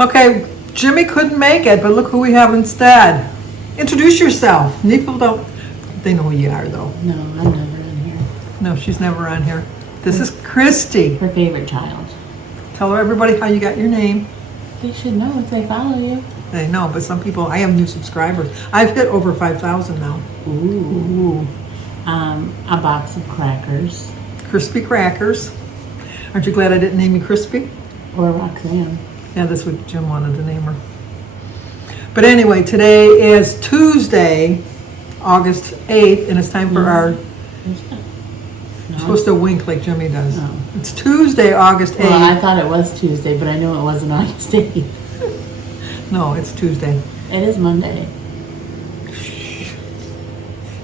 Okay, Jimmy couldn't make it, but look who we have instead. Introduce yourself. People don't, they know who you are though. No, I'm never on here. No, she's never on here. This is Christy. Her favorite child. Tell everybody how you got your name. They should know if they follow you. They know, but some people, I have new subscribers. I've hit over 5,000 now. Ooh. A box of crackers. Crispy crackers. Aren't you glad I didn't name you Crispy? Or Roxanne. Yeah, that's what Jim wanted to name her. But anyway, today is Tuesday, August 8th, and it's time for our... You're supposed to wink like Jimmy does. No. It's Tuesday, August 8th. Well, I thought it was Tuesday, but I knew it wasn't August 8th. No, it's Tuesday. It is Monday.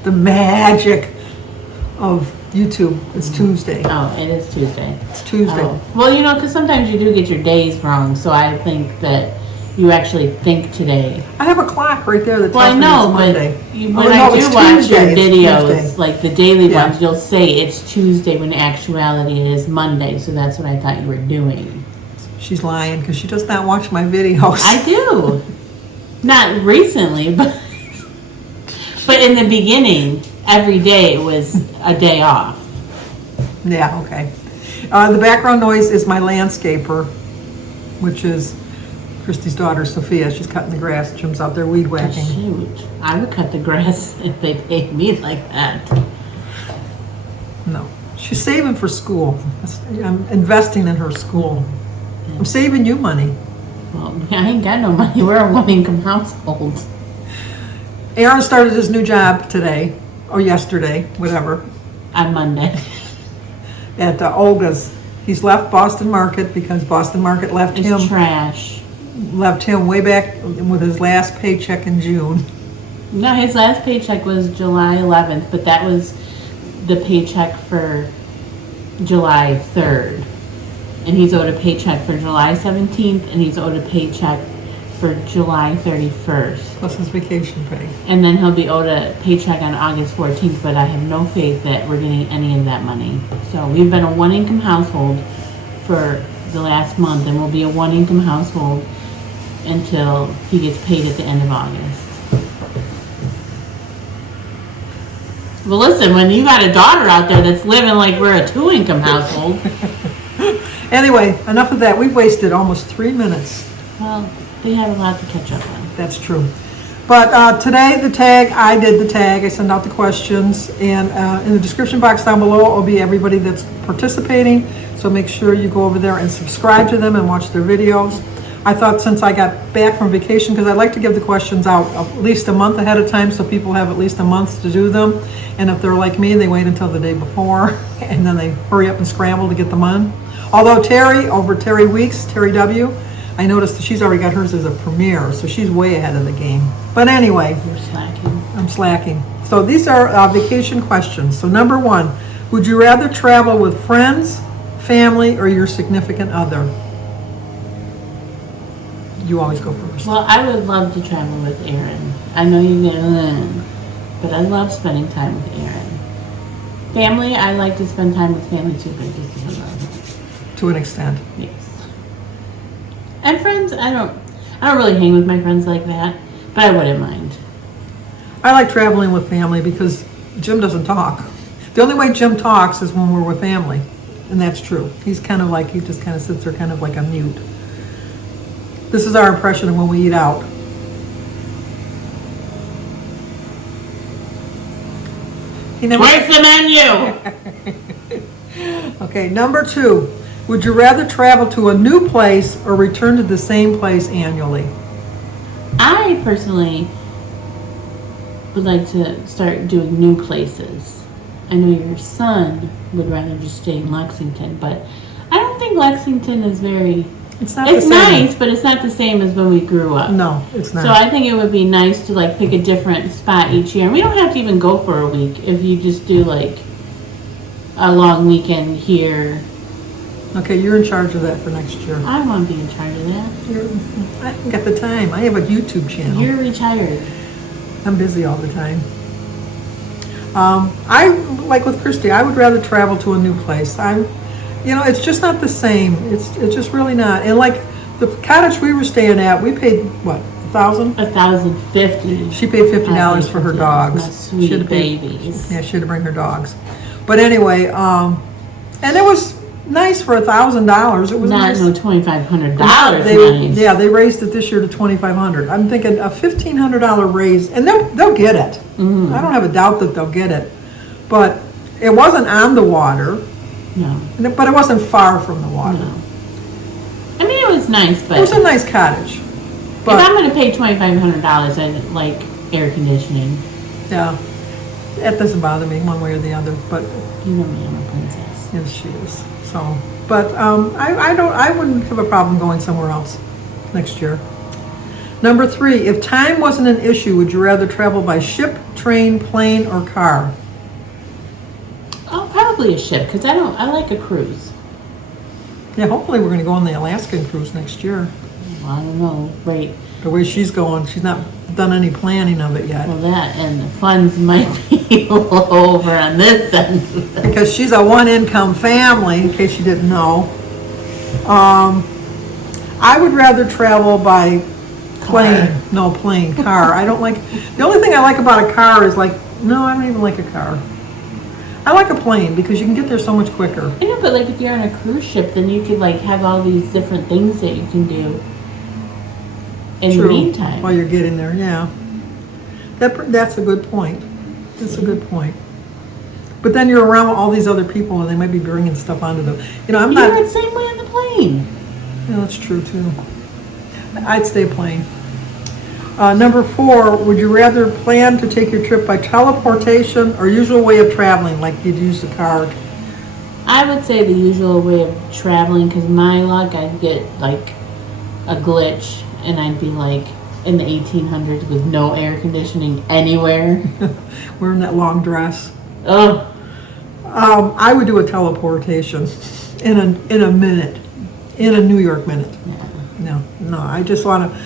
The magic of YouTube. It's Tuesday. Oh, it is Tuesday. It's Tuesday. Oh. Well, you know, because sometimes you do get your days wrong, so I think that you actually think today. I have a clock right there that Well, I tells me know, it's Monday. but when I do watch your videos, like the daily ones, you'll say it's Tuesday when in actuality it is Monday, so that's what I thought you were doing. She's lying because she does not watch my videos. I do. Not recently, but in the beginning, every day it was a day off. Yeah, okay. The background noise is my landscaper, which is Christy's daughter, Sophia. She's cutting the grass. Jim's out there weed whacking. Shoot. I would cut the grass if they paid me like that. No. She's saving for school. I'm investing in her school. I'm saving you money. Well, I ain't got no money. We're a one-income household. Aaron started his new job today, or yesterday, whatever, On Monday. at Olga's. He's left Boston Market because Boston Market left It's him trash. way back with his last paycheck in June. No, his last paycheck was July 11th, but that was the paycheck for July 3rd. And he's owed a paycheck for July 17th, and he's owed a paycheck for July 31st. Plus his vacation pay. And then he'll be owed a paycheck on August 14th, but I have no faith that we're getting any of that money. So we've been a one-income household for the last month, and we'll be a one-income household until he gets paid at the end of August. Well, listen, when you got a daughter out there that's living like we're a two-income household. Anyway, enough of that. We've wasted almost 3 minutes. Well, they have a lot to catch up on. That's true. But today, the tag, I did the tag. I sent out the questions. And in the description box down below will be everybody that's participating. So make sure you go over there and subscribe to them and watch their videos. I thought since I got back from vacation, because I like to give the questions out at least a month ahead of time so people have at least a month to do them. And if they're like me, they wait until the day before and then they hurry up and scramble to get them on. Although Terry Weeks, Terry W., I noticed that she's already got hers as a premiere, so she's way ahead of the game. But anyway, You're slacking. I'm slacking. So these are vacation questions. So number 1, would you rather travel with friends, family, or your significant other? You always go first. Well, I would love to travel with Aaron. I know you're gonna, but I love spending time with Aaron. Family, I like to spend time with family too, but just because I love it. To an extent. Yes. And friends, I don't really hang with my friends like that, but I wouldn't mind. I like traveling with family because Jim doesn't talk. The only way Jim talks is when we're with family, and that's true. He's kind of like, he just kind of sits there kind of like a mute. This is our impression of when we eat out. Where's the menu? Okay, number 2. Would you rather travel to a new place or return to the same place annually? I personally would like to start doing new places. I know your son would rather just stay in Lexington, but I don't think Lexington is very... It's not It's the same. nice, but it's not the same as when we grew up. No, it's not. So I think it would be nice to like pick a different spot each year. And we don't have to even go for a week if you just do like a long weekend here. Okay, you're in charge of that for next year. I want to be in charge of that. I haven't got the time. I have a YouTube channel. You're retired. I'm busy all the time. I, like with Christy, I would rather travel to a new place. It's just not the same. It's just really not. And like The cottage we were staying at, we paid, what, $1,000? $1,050. She paid $50 for her dogs. My sweet She had to pay- babies. Yeah, she had to bring her dogs. But anyway, and it was nice for $1,000. It was Not nice. no $2,500 They, nice. yeah, they raised it this year to $2,500. I'm thinking a $1,500 raise, and they'll get it. Mm-hmm. I don't have a doubt that they'll get it. But it wasn't on the water, No, but it wasn't far from the water. no. I mean, it was nice, but It was a nice cottage. if But I'm going to pay $2,500, I'd like air conditioning. yeah, it doesn't bother me one way or the other. But You know me, I'm a princess. yes, she is. So, but I wouldn't have a problem going somewhere else next year. Number 3, if time wasn't an issue, would you rather travel by ship, train, plane, or car? Oh, probably a ship, because I like a cruise. Yeah, hopefully we're going to go on the Alaskan cruise next year. Well, I don't know, right. The way she's going, she's not done any planning of it yet. Well, that and the funds might be low over on this end. Because she's a one-income family, in case you didn't know. I would rather travel by plane. Car. No, plane, car. I don't like, the only thing I like about a car is like, no, I don't even like a car. I like a plane because you can get there so much quicker. I know, but like if you're on a cruise ship, then you could like have all these different things that you can do in the meantime. While you're getting there, yeah. That's a good point. That's a good point. But then you're around all these other people and they might be bringing stuff onto them. You know, I'm You're not, the same way on the plane. yeah, that's true too. I'd stay plane. Number 4, would you rather plan to take your trip by teleportation or usual way of traveling, like you'd use the card? I would say the usual way of traveling, because my luck, I'd get like a glitch and I'd be like in the 1800s with no air conditioning anywhere. Wearing that long dress. Oh, I would do a teleportation in a minute, in a New York minute. yeah. No, I just want to,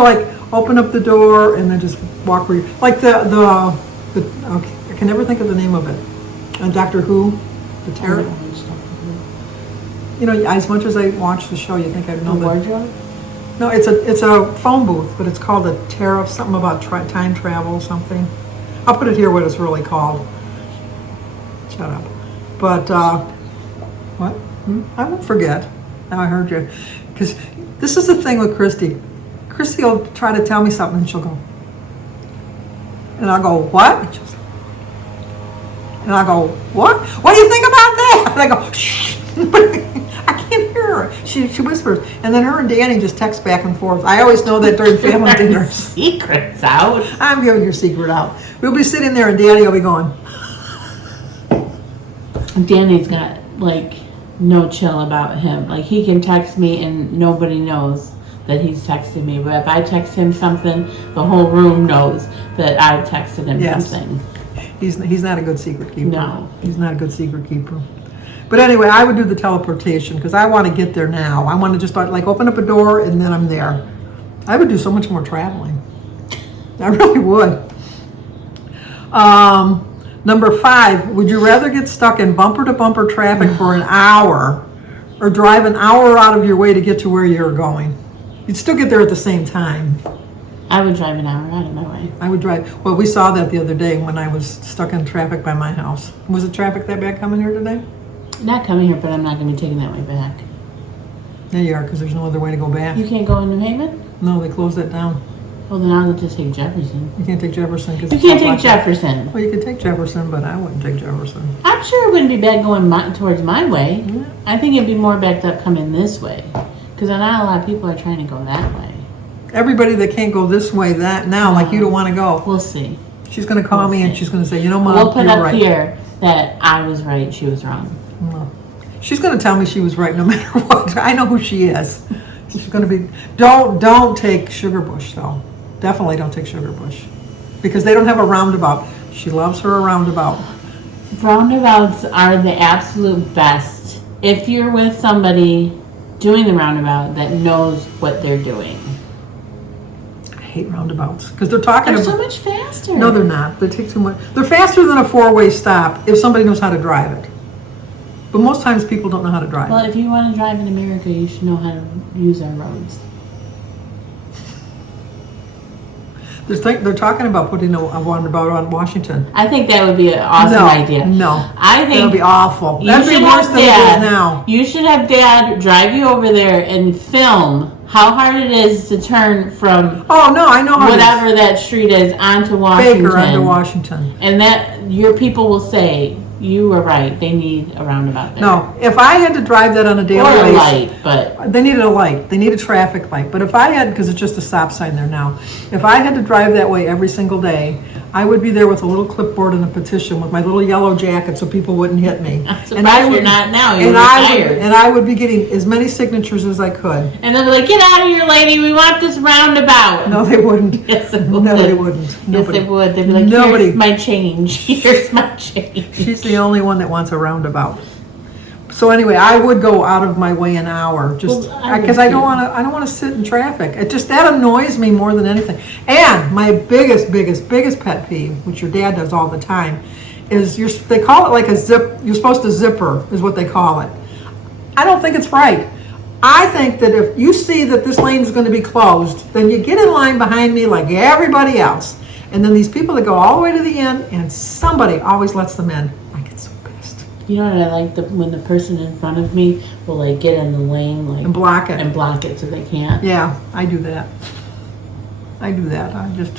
like open up the door and then just walk where you, like the okay, I can never think of the name of it. On Doctor Who, the terror. You know, as much as I watch the show, you think I'd The know that. wardrobe? No, it's a phone booth, but it's called a tariff, something about time travel, something. I'll put it here what it's really called. Shut up. But, what? I won't forget. Now I heard you. Because this is the thing with Christy. Christy will try to tell me something and she'll go. And I'll go, what? And I'll go, what? What do you think about that? And I go, shh. I can't hear her. She whispers. And then her and Danny just text back and forth. I always know that during family dinners. Secrets out. I'm giving your secret out. We'll be sitting there and Danny will be going. Danny's got like no chill about him. Like he can text me and nobody knows that he's texting me. But if I text him something, the whole room knows that I've texted him something. He's not a good secret keeper. No. He's not a good secret keeper. But anyway, I would do the teleportation because I want to get there now. I want to just like open up a door and then I'm there. I would do so much more traveling. I really would. Number 5, would you rather get stuck in bumper-to-bumper traffic for an hour or drive an hour out of your way to get to where you're going? You'd still get there at the same time. I would drive an hour out of my way. I would drive. Well, we saw that the other day when I was stuck in traffic by my house. Was the traffic that bad coming here today? Not coming here, but I'm not going to be taking that way back. There you are, because there's no other way to go back. You can't go in New Haven? No, they closed that down. Well, then I'll just take Jefferson. You can't take Jefferson because You can't take Jefferson. Well, you could take Jefferson, but I wouldn't take Jefferson. I'm sure it wouldn't be bad going towards my way. Yeah. I think it'd be more backed up coming this way. Because not a lot of people are trying to go that way. Everybody that can't go this way, that now, like you don't want to go. We'll see. She's going to call me and she's going to say, you know, Mom, We'll put you're up right. here that I was right, she was wrong. Well, she's going to tell me she was right no matter what. I know who she is. She's going to be. Don't take Sugar Bush though. Definitely don't take Sugar Bush because they don't have a roundabout. She loves her a roundabout. Roundabouts are the absolute best if you're with somebody doing the roundabout that knows what they're doing. I hate roundabouts because they're talking They're about. so much faster. No, they're not. They take too much. They're faster than a 4-way stop if somebody knows how to drive it. But most times people don't know how to drive. Well, if you want to drive in America, you should know how to use our roads. They're talking about putting a roundabout on Washington. I think that would be an awesome idea. No, I think that'll be awful. you That'd be should worse have than it Dad. is now. You should have Dad drive you over there and film how hard it is to turn from Oh no, I know how whatever that street is onto Washington. Baker onto Washington. And that your people will say, you were right, they need a roundabout there. No, if I had to drive that on a daily Or a basis, light, but they needed a light. They need a traffic light. But if I had, because it's just a stop sign there now, if I had to drive that way every single day, I would be there with a little clipboard and a petition with my little yellow jacket so people wouldn't hit me. I'm surprised you're not now, you're retired. And I would be getting as many signatures as I could. And they'll be like, get out of here, lady, we want this roundabout. No, they wouldn't. Yes, they would. No, they wouldn't. Nobody. Yes, they would. They'd be like, Nobody. here's my change. Here's my change. She's the only one that wants a roundabout. So anyway, I would go out of my way an hour just Well, because I don't want to sit in traffic. It just, that annoys me more than anything. And my biggest pet peeve, which your dad does all the time, is they call it like a zip. You're supposed to zipper is what they call it. I don't think it's right. I think that if you see that this lane is going to be closed, then you get in line behind me like everybody else. And then these people that go all the way to the end, and somebody always lets them in. I get so pissed. You know what I like? When the person in front of me will like get in the lane like And block it. and block it so they can't. Yeah, I do that. I just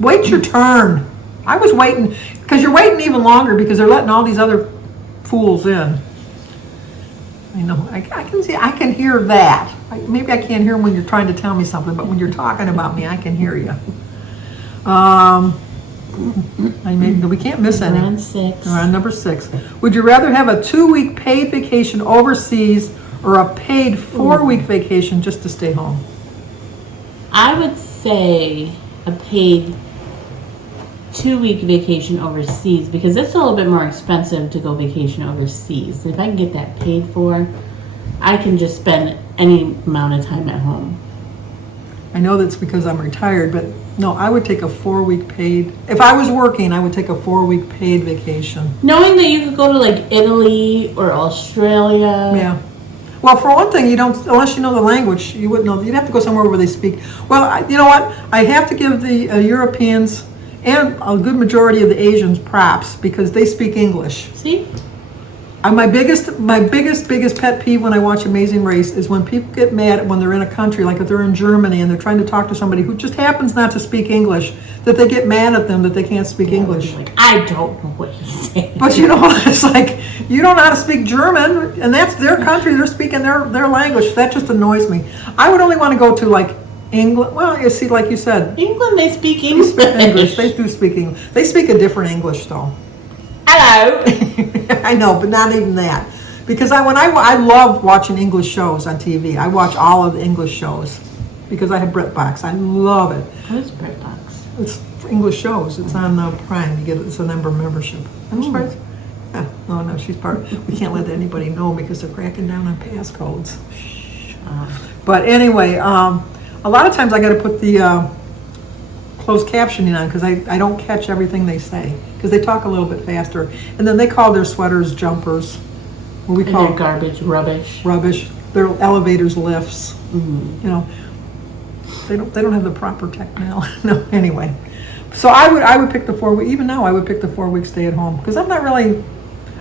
wait your turn. I was waiting because you're waiting even longer because they're letting all these other fools in. I know. I can see. I can hear that. Maybe I can't hear when you're trying to tell me something, but when you're talking about me, I can hear you. We can't miss any. We're on 6. We're on number 6. Would you rather have a 2-week paid vacation overseas or a paid 4-week vacation just to stay home? I would say a paid 2-week vacation overseas because it's a little bit more expensive to go vacation overseas. If I can get that paid for, I can just spend any amount of time at home. I know that's because I'm retired, but no, I would take a 4-week paid. If I was working, I would take a 4-week paid vacation. Knowing that you could go to like Italy or Australia. Yeah. Well, for one thing, you don't, unless you know the language, you wouldn't know. You'd have to go somewhere where they speak. Well, you know what? I have to give the Europeans and a good majority of the Asians props because they speak English. See? My biggest pet peeve when I watch Amazing Race is when people get mad when they're in a country, like if they're in Germany and they're trying to talk to somebody who just happens not to speak English, that they get mad at them that they can't speak English. Like, I don't know what he's saying. But you know what? It's like, you don't know how to speak German, and that's their country. They're speaking their language. That just annoys me. I would only want to go to like England. Well, you see, like you said, England, they speak they English. speak English. They do speak English. They speak a different English, though. Hello. I know, but not even that. Because I love watching English shows on TV. I watch all of the English shows because I have BritBox. I love it. What is BritBox? It's English shows. It's on Prime. It's a membership. I'm surprised. Yeah. Oh no, she's part. We can't let anybody know because they're cracking down on passcodes. But anyway, a lot of times I got to put the closed captioning on because I don't catch everything they say because they talk a little bit faster. And then they call their sweaters jumpers. What we call their garbage rubbish. Rubbish. Their elevators lifts. Mm-hmm. You know, they don't have the proper technology. No, anyway. So I would pick the 4-week. Even now, I would pick the 4-week stay at home because I'm not really,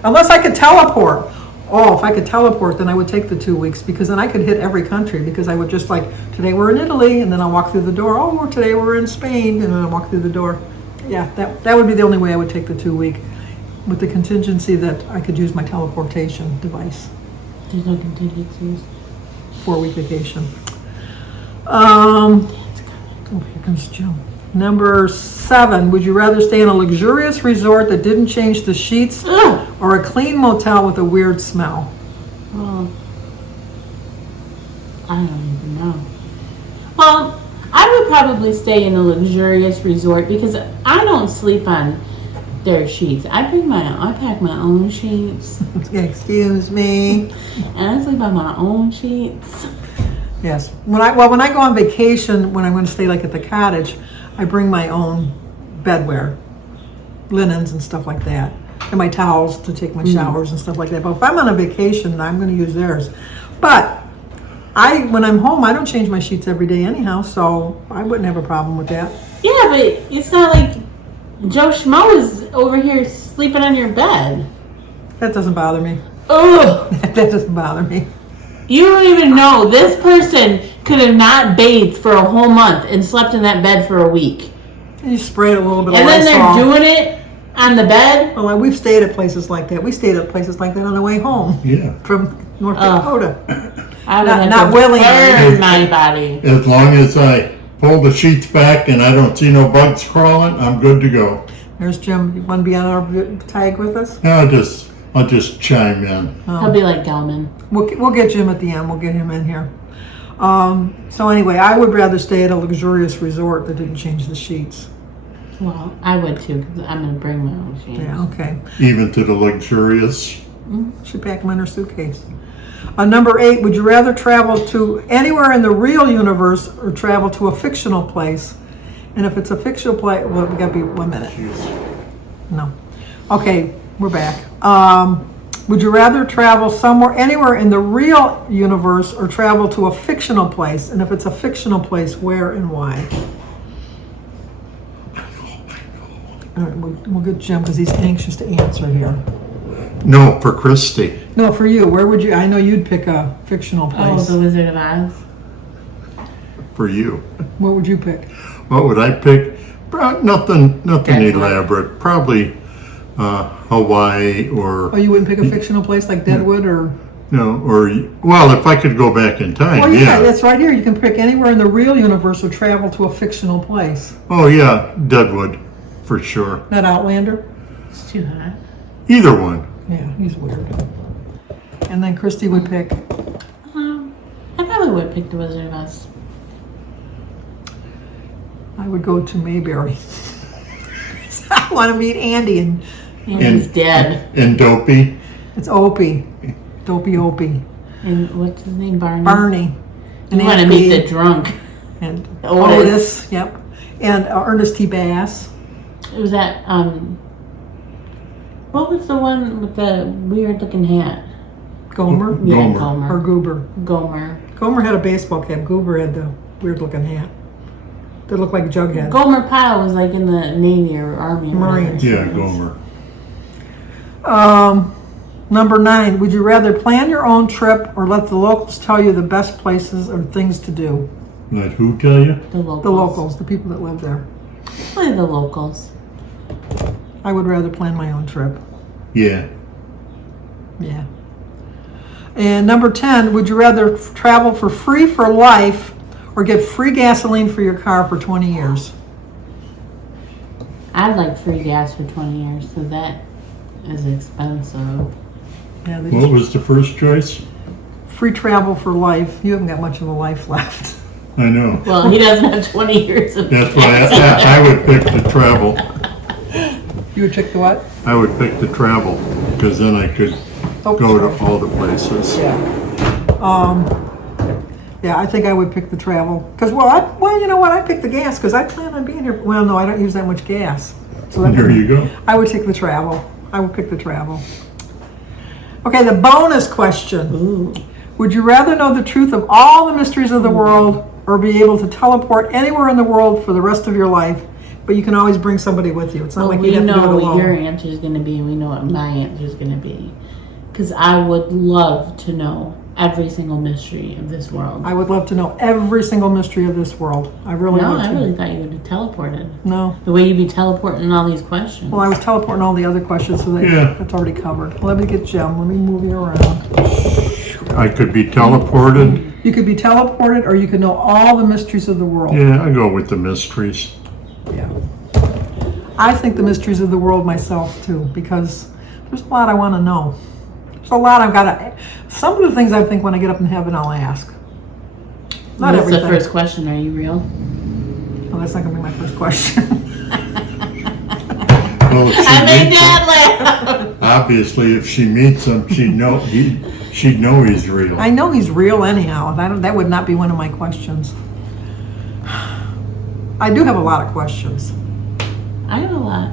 unless I could teleport. Oh, if I could teleport, then I would take the 2 weeks because then I could hit every country because I would just like, today we're in Italy, and then I'll walk through the door. Oh, today we're in Spain, and then I'll walk through the door. Yeah, that would be the only way I would take the 2 week with the contingency that I could use my teleportation device. There's no contingencies. 4-week vacation. Oh, here comes Joe. Number 7, would you rather stay in a luxurious resort that didn't change the sheets or a clean motel with a weird smell? Well, I don't even know. Well, I would probably stay in a luxurious resort because I don't sleep on their sheets. I pack my own sheets. Excuse me. And I sleep on my own sheets. Yes. When I go on vacation, when I'm going to stay like at the cottage, I bring my own bedwear, linens and stuff like that. and my towels to take my showers and stuff like that. But if I'm on a vacation, I'm going to use theirs. But when I'm home, I don't change my sheets every day anyhow, so I wouldn't have a problem with that. Yeah, but it's not like Joe Schmo is over here sleeping on your bed. That doesn't bother me. Ugh. That doesn't bother me. You don't even know. This person could have not bathed for a whole month and slept in that bed for a week. You spray it a little bit And of then Lysol. they're doing it on the bed. Well, we've stayed at places like that. We stayed at places like that on the way home. Yeah. From North Dakota. I would Not have to willingly. burn my body. As long as I pull the sheets back and I don't see no bugs crawling, I'm good to go. There's Jim. You want to be on our tag with us? I'll just chime in. He'll be like Gelman. We'll get Jim at the end. We'll get him in here. So anyway, I would rather stay at a luxurious resort that didn't change the sheets. Well, I would too, because I'm going to bring my own sheets. Yeah, okay. Even to the luxurious. Should pack them in her suitcase. Number 8, would you rather travel to anywhere in the real universe or travel to a fictional place? And if it's a fictional place, well, we got to be 1 minute. No. Okay, we're back. Would you rather travel anywhere in the real universe or travel to a fictional place? And if it's a fictional place, where and why? All right, we'll get Jim because he's anxious to answer here. No, for Christy. No, for you, where would you? I know you'd pick a fictional Oh, place. the Wizard of Oz. For you. What would you pick? What would I pick? Nothing Okay. elaborate. Probably Hawaii or Oh, you wouldn't pick a fictional place like Deadwood or? well, if I could go back in time, Oh, yeah, yeah. that's right here. You can pick anywhere in the real universe or travel to a fictional place. Oh yeah, Deadwood, for sure. Not Outlander? It's too hot. Either one. Yeah, he's weird. And then Christy would pick. I probably would pick the Wizard of Oz. I would go to Mayberry. I want to meet Andy and And he's dead. And Dopey. it's Opie. Dopey Opie. And what's his name? Barney? Barney. You want to Aunt meet Bee the drunk. and Otis. Otis. Yep. And Ernest T. Bass. It was that, what was the one with the weird looking hat? Gomer. Yeah, Gomer. Or Gomer. Goober. Gomer. Gomer had a baseball cap. Goober had the weird looking hat. That looked like Jughead. Gomer Pyle was like in the Navy or Army. or Marines. whatever. Yeah, Gomer. Number 9, would you rather plan your own trip or let the locals tell you the best places or things to do? Let who tell you? The locals. The locals, the people that live there. Probably the locals. I would rather plan my own trip. Yeah. Yeah. And number 10, would you rather travel for free for life or get free gasoline for your car for 20 years? I'd like free gas for 20 years, so that is expensive. Yeah, they What just, was the first choice? free travel for life. You haven't got much of a life left. I know. Well, he doesn't have 20 years of That's why I would pick the travel. You would pick the what? I would pick the travel because then I could Oh, go sure. to all the places. Yeah. Yeah, I think I would pick the travel. Because, well, you know what? I pick the gas because I plan on being here. Well, no, I don't use that much gas. So that There you go. I would take the travel. I would pick the travel. Okay, the bonus question. Ooh. Would you rather know the truth of all the mysteries of the world or be able to teleport anywhere in the world for the rest of your life, but you can always bring somebody with you? It's not Well, like you we have to do it know what your alone. answer is going to be, and we know what my answer is going to be. Because I would love to know every single mystery of this world. I would love to know every single mystery of this world. I really No, would. I too. really thought you would have teleported. No. The way you'd be teleporting all these questions. Well, I was teleporting all the other questions, so that's already covered. Let me get Jim. Let me move you around. I could be teleported. You could be teleported, or you could know all the mysteries of the world. Yeah, I go with the mysteries. Yeah. I think the mysteries of the world myself too, because there's a lot I want to know. There's a lot I've got to. Some of the things I think when I get up in heaven, I'll ask. Not What's everything. the first question? Are you real? Oh, that's not gonna be my first question. Well, if she I made meets Dad laugh. him, obviously, if she meets him, she'd know he's real. I know he's real anyhow. That would not be one of my questions. I do have a lot of questions. I have a lot.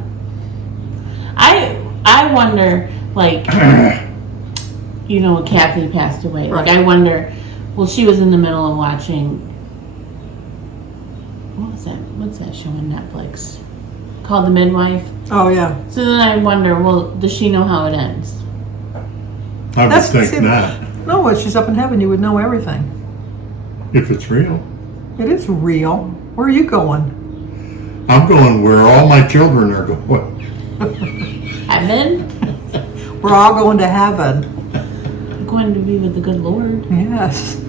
I I wonder, like, Kathy passed away. Like, Right. I wonder, well, she was in the middle of watching, what's that show on Netflix? Called The Midwife. Oh, yeah. So then I wonder, well, does she know how it ends? I would That's- think see, not, No, if she's up in heaven, you would know everything. if it's real. It is real. Where are you going? I'm going where all my children are going. I've been We're all going to heaven. going to be with the good Lord. Yes.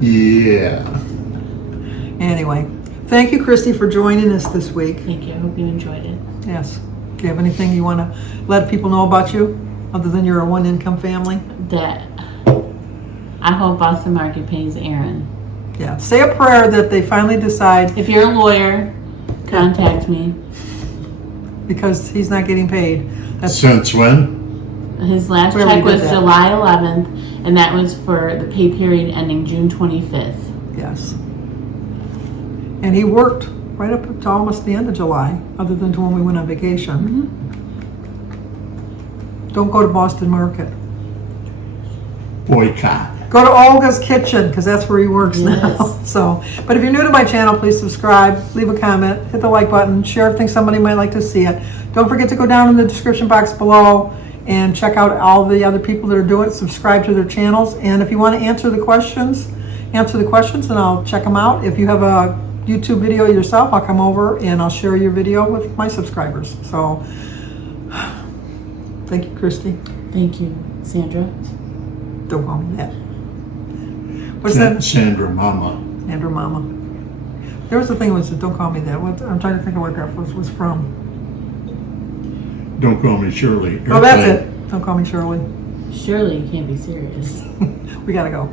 Yeah. Anyway, thank you, Christy, for joining us this week. Thank you. I hope you enjoyed it. Yes. Do you have anything you want to let people know about you, other than you're a one-income family? That I hope Boston Market pays Aaron. Yeah. Say a prayer that they finally decide, If you're a lawyer, contact me. because he's not getting paid. That's Since when? His last Where we check did was that. July 11th, and that was for the pay period ending June 25th. yes. And he worked right up to almost the end of July, other than to when we went on vacation. Don't go to Boston Market. Boycott. Go to Olga's Kitchen, because that's where he works now. Yes. So, but if you're new to my channel, please subscribe, leave a comment, hit the like button, share if think somebody might like to see it. Don't forget to go down in the description box below and check out all the other people that are doing it, subscribe to their channels. And if you want to answer the questions and I'll check them out. If you have a YouTube video yourself, I'll come over and I'll share your video with my subscribers. So, thank you, Christy. Thank you, Sandra. Don't call me that. What's that? Sandra Mama. Andrew Mama. There was a thing that said, don't call me that. I'm trying to think of what that was from. Don't call me Shirley. Oh, that's it. Don't call me Shirley. Surely you can't be serious. We gotta go.